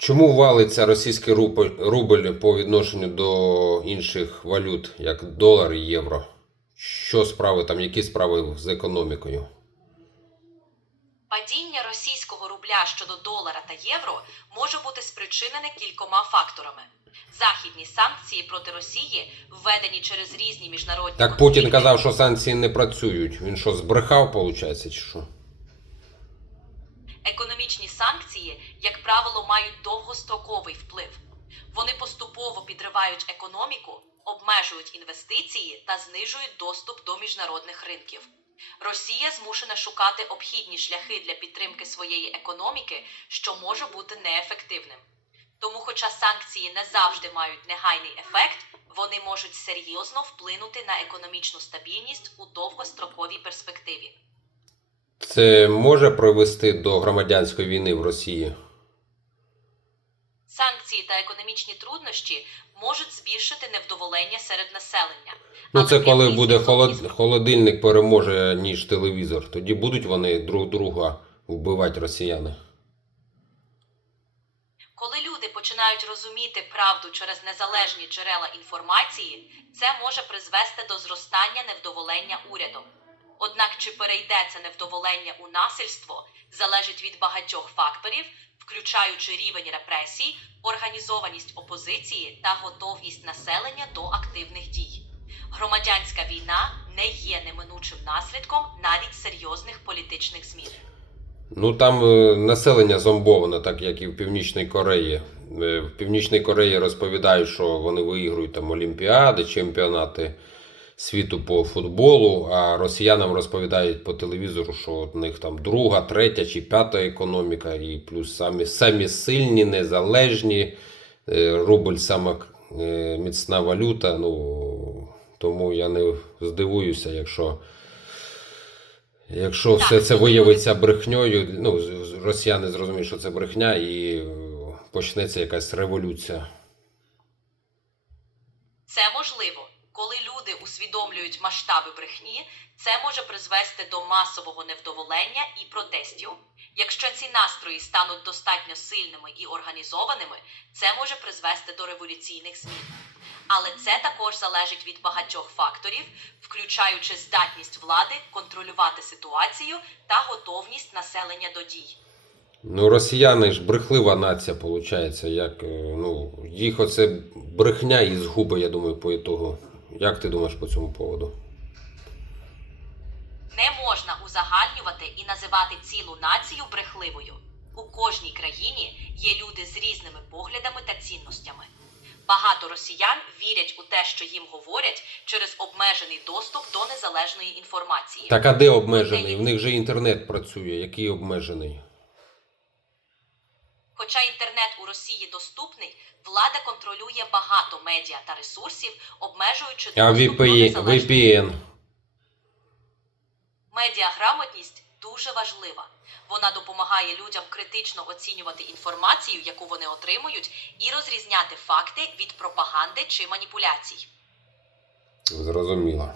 Чому валиться російський рубль, по відношенню до інших валют, як долар і євро? Що справи там, які справи з економікою? Падіння російського рубля щодо долара та євро може бути спричинене кількома факторами. Західні санкції проти Росії, введені через різні міжнародні Так Путін казав, що санкції не працюють. Він що, збрехав, виходить, чи що? Економічні санкції, як правило, мають довгостроковий вплив. Вони поступово підривають економіку, обмежують інвестиції та знижують доступ до міжнародних ринків. Росія змушена шукати обхідні шляхи для підтримки своєї економіки, що може бути неефективним. Тому, хоча санкції не завжди мають негайний ефект, вони можуть серйозно вплинути на економічну стабільність у довгостроковій перспективі. Це може привести до громадянської війни в Росії? Санкції та економічні труднощі можуть збільшити невдоволення серед населення. Ну, це коли буде холод... холодильник переможе, ніж телевізор. Тоді будуть вони друг друга вбивати росіяни. Коли люди починають розуміти правду через незалежні джерела інформації, це може призвести до зростання невдоволення урядом. Однак чи перейде це невдоволення у насильство, залежить від багатьох факторів, включаючи рівень репресій, організованість опозиції та готовність населення до активних дій. Громадянська війна не є неминучим наслідком навіть серйозних політичних змін. Ну там е, населення зомбоване, так як і в Північній Кореї. Е, В Північній Кореї розповідають, що вони виігрують там олімпіади, чемпіонати світу по футболу, а росіянам розповідають по телевізору, що от у них там друга, третя чи п'ята економіка, і плюс самі, самі сильні, незалежні. Е, Рубль сама е, міцна валюта. Ну, тому я не здивуюся, якщо. Якщо все це виявиться брехньою, ну, росіяни зрозуміють, що це брехня, і е, почнеться якась революція. Це можливо, коли люди усвідомлюють масштаби брехні, це може призвести до масового невдоволення і протестів. Якщо ці настрої стануть достатньо сильними і організованими, це може призвести до революційних змін. Але це також залежить від багатьох факторів, включаючи здатність влади контролювати ситуацію та готовність населення до дій. Ну, росіяни ж брехлива нація, виходить. Як, е, ну, їх оце брехня і згуба, я думаю, по ітогу. Як ти думаєш по цьому поводу? Не можна узагальнювати і називати цілу націю брехливою. У кожній країні є люди з різними поглядами та цінностями. Багато росіян вірять у те, що їм говорять, через обмежений доступ до незалежної інформації. Так а де обмежений? В них же інтернет працює. Який обмежений? Хоча інтернет Росії доступний, влада контролює багато медіа та ресурсів, обмежуючи А VPN. Медіаграмотність дуже важлива. Вона допомагає людям критично оцінювати інформацію, яку вони отримують, і розрізняти факти від пропаганди чи маніпуляцій. Зрозуміло.